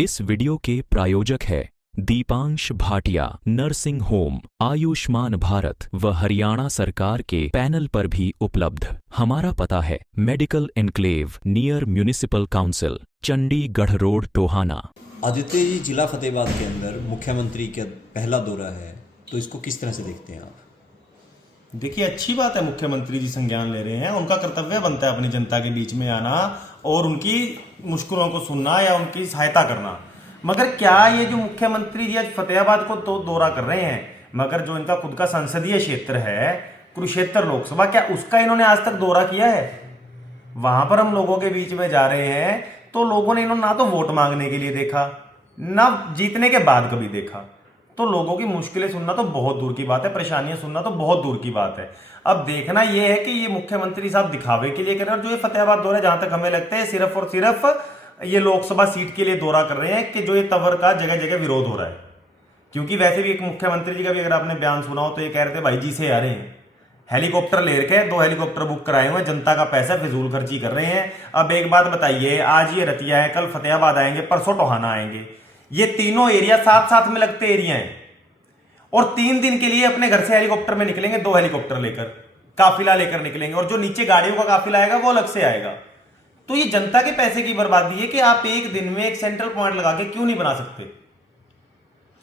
इस वीडियो के प्रायोजक है दीपांश भाटिया नर्सिंग होम, आयुष्मान भारत व हरियाणा सरकार के पैनल पर भी उपलब्ध। हमारा पता है medical enclave near municipal council, Chandigarh road, Tohana. Aditya ji, जिला फतेहाबाद के अंदर मुख्यमंत्री का पहला दौरा है, तो इसको किस तरह से देखते हैं आप? देखिए, अच्छी बात है, मुख्यमंत्री जी संज्ञान ले रहे हैं। उनका कर्तव्य बनता है अपनी जनता के बीच में आना और उनकी मुश्किलों को सुनना या उनकी सहायता करना। मगर क्या ये जो मुख्यमंत्री जी आज फतेहाबाद को तो दौरा कर रहे हैं, मगर जो इनका खुद का संसदीय क्षेत्र है कुरुक्षेत्र लोकसभा, क्या उसका इन्होंने आज तक दौरा किया है? वहां पर हम लोगों के बीच में जा रहे हैं तो लोगों ने इन्होंने ना तो वोट मांगने के लिए देखा, ना जीतने के बाद कभी देखा। तो लोगों की मुश्किलें सुनना तो बहुत दूर की बात है, परेशानियां सुनना तो बहुत दूर की बात है। अब देखना यह है कि ये मुख्यमंत्री साहब दिखावे के लिए कर रहे हैं, और जो ये फतेहाबाद दौरा है, जहां तक हमें लगता है सिर्फ और सिर्फ ये लोकसभा सीट के लिए दौरा कर रहे हैं कि जो ये तंवर का जगह जगह विरोध हो रहा है। क्योंकि वैसे भी एक मुख्यमंत्री जी का भी अगर आपने बयान सुना हो तो ये कह रहे थे भाई जी से आ रहे हैं, हेलीकॉप्टर ले रखे, 2 हेलीकॉप्टर बुक कराए हुए, जनता का पैसा फिजूल खर्ची कर रहे हैं। अब एक बात बताइए, आज ये रतिया है, कल फतेहाबाद आएंगे, परसों टोहाना आएंगे। ये तीनों एरिया साथ साथ में लगते एरिया हैं, और 3 दिन के लिए अपने घर से हेलीकॉप्टर में निकलेंगे, 2 हेलीकॉप्टर लेकर, काफिला लेकर निकलेंगे, और जो नीचे गाड़ियों का काफिला आएगा वो अलग से आएगा। तो ये जनता के पैसे की बर्बादी है कि आप एक दिन में एक सेंट्रल पॉइंट लगा के क्यों नहीं बना सकते?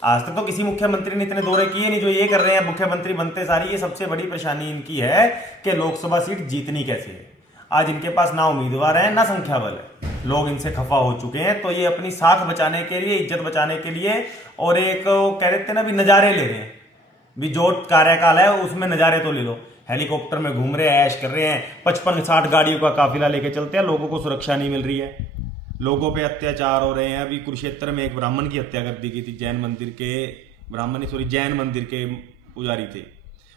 आज तक तो किसी मुख्यमंत्री ने इतने दौरे किए नहीं जो ये कर रहे हैं। मुख्यमंत्री बनते सारी ये सबसे बड़ी परेशानी इनकी है कि लोकसभा सीट जीतनी कैसे है। आज इनके पास ना उम्मीदवार है ना संख्या बल है, लोग इनसे खफा हो चुके हैं। तो ये अपनी साख बचाने के लिए, इज्जत बचाने के लिए, और एक कह रहे थे ना भी नजारे ले रहे हैं, भी जो कार्यकाल है उसमें नजारे तो ले लो। हेलीकॉप्टर में घूम रहे हैं, ऐश कर रहे हैं, 55-60 गाड़ियों का काफिला लेके चलते हैं, लोगों को सुरक्षा नहीं मिल रही है, लोगों पे अत्याचार हो रहे हैं। अभी कुरुक्षेत्र में एक ब्राह्मण की हत्या कर दी गई थी, जैन मंदिर के पुजारी थे,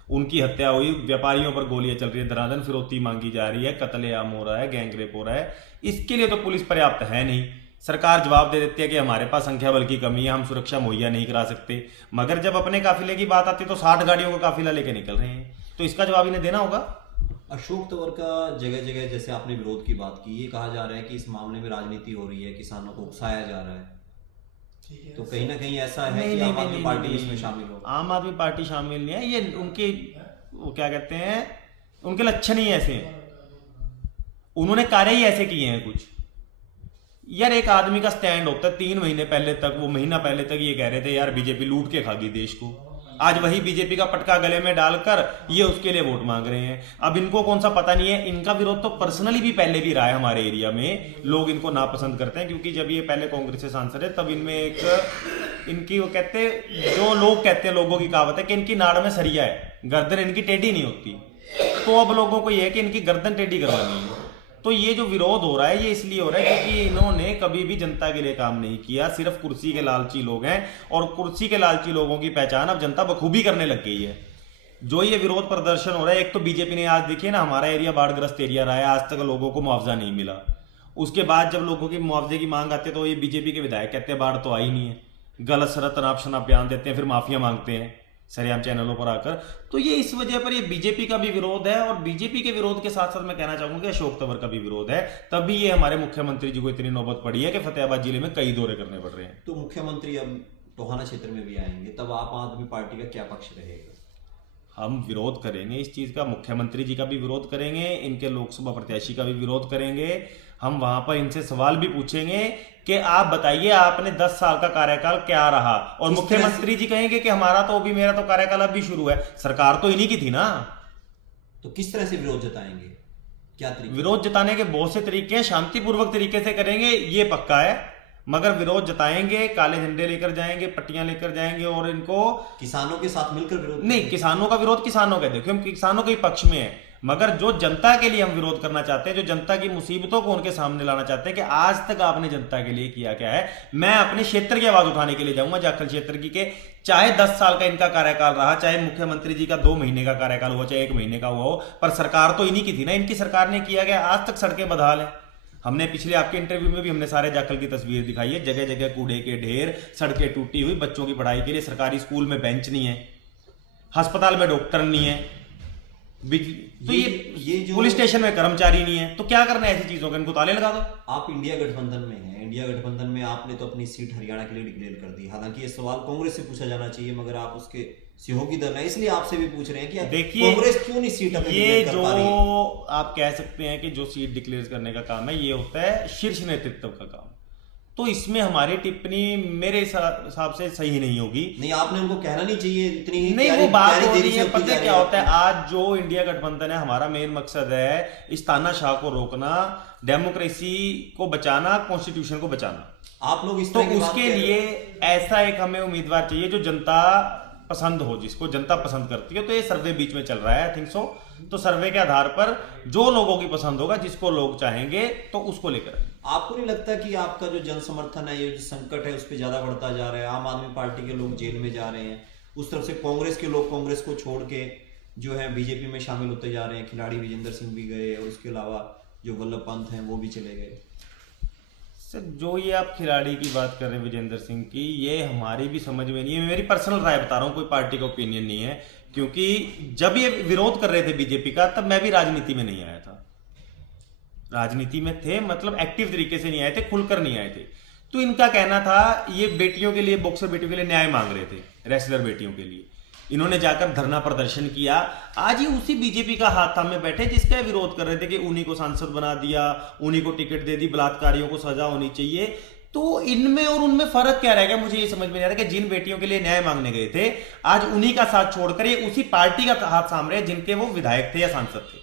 उनकी हत्या हुई। व्यापारियों पर गोलियां चल रही है, धनाधन फिरौती मांगी जा रही है, कत्लेआम हो रहा है, गैंगरेप हो रहा है। इसके लिए तो पुलिस पर्याप्त है नहीं। सरकार जवाब दे देती है कि हमारे पास संख्या बल की कमी है, हम सुरक्षा मुहैया नहीं करा सकते। मगर जब अपने काफिले की बात आती है तो 60 गाड़ियों का काफिला लेके निकल रहे हैं, तो इसका जवाब इन्हें देना होगा। अशोक तंवर का जगह जगह, जैसे आपने विरोध की बात की, ये कहा जा रहा है कि इस मामले में राजनीति हो रही है, किसानों को उकसाया जा रहा है। तो कहीं ना कहीं ऐसा है कि आम आदमी पार्टी इसमें शामिल हो। आम आदमी पार्टी शामिल नहीं है, ये उनके वो क्या कहते हैं, उनके लक्षण ही ऐसे हैं, उन्होंने कार्य ही ऐसे किए हैं कुछ। यार, एक आदमी का स्टैंड होता है, 3 महीने पहले तक, वो महीना पहले तक ये कह रहे थे यार बीजेपी लूट के खागी देश को। आज वही बीजेपी का पटका गले में डालकर ये उसके लिए वोट मांग रहे हैं। अब इनको कौन सा पता नहीं है, इनका विरोध तो पर्सनली भी पहले भी रहा है हमारे एरिया में, लोग इनको नापसंद करते हैं। क्योंकि जब ये पहले कांग्रेस से सांसद है तब इनमें एक इनकी वो कहते, जो लोग कहते हैं, लोगों की कहावत है कि इनकी नाड़ में सरिया है, गर्दन इनकी टेढ़ी नहीं होती। तो अब लोगों को यह है कि इनकी गर्दन टेढ़ी करवानी है। तो ये जो विरोध हो रहा है ये इसलिए हो रहा है क्योंकि इन्होंने कभी भी जनता के लिए काम नहीं किया, सिर्फ कुर्सी के लालची लोग हैं, और कुर्सी के लालची लोगों की पहचान अब जनता बखूबी करने लग गई है। जो ये विरोध प्रदर्शन हो रहा है, एक तो बीजेपी ने आज देखिए ना, हमारा एरिया बाढ़ग्रस्त एरिया रहा है, आज तक लोगों को मुआवजा नहीं मिला। उसके बाद जब लोगों की मुआवजे की मांग आती है तो ये बीजेपी के विधायक कहते हैं बाढ़ तो आई नहीं है, गलत शरत तनाप शनाप बयान देते हैं, फिर माफिया मांगते हैं सरेआम चैनलों पर आकर। तो ये इस वजह पर ये बीजेपी का भी विरोध है, और बीजेपी के विरोध के साथ साथ मैं कहना चाहूंगा कि अशोक तंवर का भी विरोध है। तभी ये हमारे मुख्यमंत्री जी को इतनी नौबत पड़ी है कि फतेहाबाद जिले में कई दौरे करने पड़ रहे हैं। तो मुख्यमंत्री अब टोहाना क्षेत्र में भी आएंगे, तब आप आदमी पार्टी का क्या पक्ष रहेगा? हम विरोध करेंगे इस चीज का, मुख्यमंत्री जी का भी विरोध करेंगे, इनके लोकसभा प्रत्याशी का भी विरोध करेंगे। हम वहां पर इनसे सवाल भी पूछेंगे कि आप बताइए आपने 10 साल का कार्यकाल क्या रहा, और मुख्यमंत्री जी कहेंगे कि हमारा तो अभी, मेरा तो कार्यकाल अभी शुरू है, सरकार तो इन्हीं की थी ना। तो किस तरह से विरोध जताएंगे, क्या तरीके? विरोध जताने के बहुत से तरीके हैं, शांतिपूर्वक तरीके से करेंगे ये पक्का है, मगर विरोध जताएंगे, काले झंडे लेकर जाएंगे, पट्टियां लेकर जाएंगे, और इनको किसानों के साथ मिलकर विरोध नहीं, किसानों का विरोध किसानों का, देखिए हम किसानों के पक्ष में है, मगर जो जनता के लिए हम विरोध करना चाहते हैं, जो जनता की मुसीबतों को उनके सामने लाना चाहते हैं कि आज तक आपने जनता के लिए किया क्या है। मैं अपने क्षेत्र की आवाज उठाने के लिए जाऊंगा, जाखल क्षेत्र की, के चाहे 10 साल का इनका कार्यकाल रहा, चाहे मुख्यमंत्री जी का 2 महीने का कार्यकाल हुआ, चाहे 1 महीने का हुआ हो, पर सरकार तो इन्हीं की थी ना, इनकी सरकार ने किया गया। आज तक सड़कें बदहाल है, हमने पिछले आपके इंटरव्यू में भी हमने सारे जाखल की तस्वीर दिखाई है, जगह जगह कूड़े के ढेर, सड़कें टूटी हुई, बच्चों की पढ़ाई के लिए सरकारी स्कूल में बेंच नहीं है, अस्पताल में डॉक्टर नहीं है, तो ये जो पुलिस स्टेशन में कर्मचारी नहीं है तो क्या करना है ऐसी चीजों का, इनको ताले लगा दो। आप इंडिया गठबंधन में हैं, इंडिया गठबंधन में आपने तो अपनी सीट हरियाणा के लिए डिक्लेयर कर दी। हालांकि ये सवाल कांग्रेस से पूछा जाना चाहिए, मगर आप उसके सहयोगी दल हैं, इसलिए आपसे भी पूछ रहे हैं कि देखिए कांग्रेस क्यों नहीं सीट अपनी ये डिक्लेयर कर जो पा रही है? आप कह सकते हैं कि जो सीट डिक्लेयर करने का काम है ये होता है शीर्ष नेतृत्व का काम, तो इसमें हमारी टिप्पणी मेरे हिसाब से सही नहीं होगी। नहीं, आपने उनको कहना नहीं चाहिए इतनी ही नहीं, वो बात हो देरी रही से है। होती पता जा है रही क्या होता है, आज जो इंडिया गठबंधन है हमारा मेन मकसद है इस तानाशाह को रोकना, डेमोक्रेसी को बचाना, कॉन्स्टिट्यूशन को बचाना। आप लोग इस तो तरह की बात उसके कह रहे लिए हैं। ऐसा एक हमें उम्मीदवार चाहिए जो जनता पसंद हो, जिसको जनता पसंद करती है। तो ये सर्वे बीच में चल रहा है, आई थिंक सो। तो सर्वे के आधार पर जो लोगों की पसंद होगा, जिसको लोग चाहेंगे तो उसको लेकर। आपको नहीं लगता कि आपका जो जन समर्थन है, ये जो संकट है, उस पर ज्यादा बढ़ता जा रहा है? आम आदमी पार्टी के लोग जेल में जा रहे हैं, उस तरफ से कांग्रेस के लोग कांग्रेस को छोड़ के जो है बीजेपी में शामिल होते जा रहे हैं। खिलाड़ी विजेंद्र सिंह भी गए और उसके अलावा जो वल्लभ पंत हैं वो भी चले गए। सर जो ये आप खिलाड़ी की बात कर रहे हैं विजेंद्र सिंह की, ये हमारी भी समझ में नहीं है। मेरी पर्सनल राय बता रहा हूँ, कोई पार्टी का ओपिनियन नहीं है। क्योंकि जब ये विरोध कर रहे थे बीजेपी का, तब मैं भी राजनीति में नहीं आया था। राजनीति में थे मतलब एक्टिव तरीके से नहीं आए थे, खुलकर नहीं आए थे। तो इनका कहना था ये बेटियों के लिए, बॉक्सर बेटियों के लिए न्याय मांग रहे थे, रेसलर बेटियों के लिए। इन्होंने जाकर धरना प्रदर्शन किया। आज ये उसी बीजेपी का हाथ थामे बैठे जिसका विरोध कर रहे थे कि उन्हीं को सांसद बना दिया, उन्हीं को टिकट दे दी, बलात्कारियों को सजा होनी चाहिए। तो इनमें और उनमें फर्क क्या रह गया, मुझे ये समझ में नहीं आ रहा कि जिन बेटियों के लिए न्याय मांगने गए थे, आज उन्हीं का साथ छोड़कर ये उसी पार्टी का हाथ थाम रहे हैं जिनके वो विधायक थे या सांसद थे।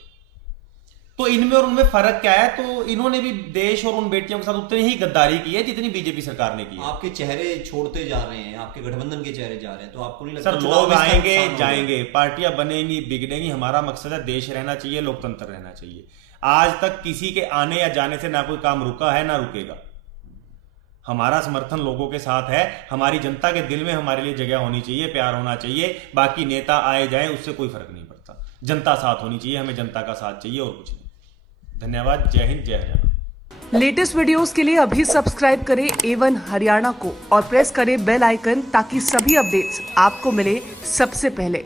तो इनमें और उनमें फर्क क्या है? तो इन्होंने भी देश और उन बेटियों के साथ उतनी ही गद्दारी की है जितनी बीजेपी सरकार ने की है। आपके चेहरे छोड़ते जा रहे हैं, आपके गठबंधन के चेहरे जा रहे हैं, तो आपको नहीं लगता सर चुनाव लोग में इसका आएंगे नुकसान होगा? जाएंगे, पार्टियां बनेंगी बिगड़ेंगी, हमारा मकसद है देश रहना चाहिए, लोकतंत्र रहना चाहिए। आज तक किसी के आने या जाने से ना कोई काम रुका है ना रुकेगा। हमारा समर्थन लोगों के साथ है। हमारी जनता के दिल में हमारे लिए जगह होनी चाहिए, प्यार होना चाहिए। बाकी नेता आए जाए उससे कोई फर्क नहीं पड़ता, जनता साथ होनी चाहिए, हमें जनता का साथ चाहिए और कुछ नहीं। धन्यवाद। जय हिंद, जय हरियाणा। लेटेस्ट वीडियोस के लिए अभी सब्सक्राइब करें A1 हरियाणा को और प्रेस करें बेल आइकन ताकि सभी अपडेट्स आपको मिले सबसे पहले।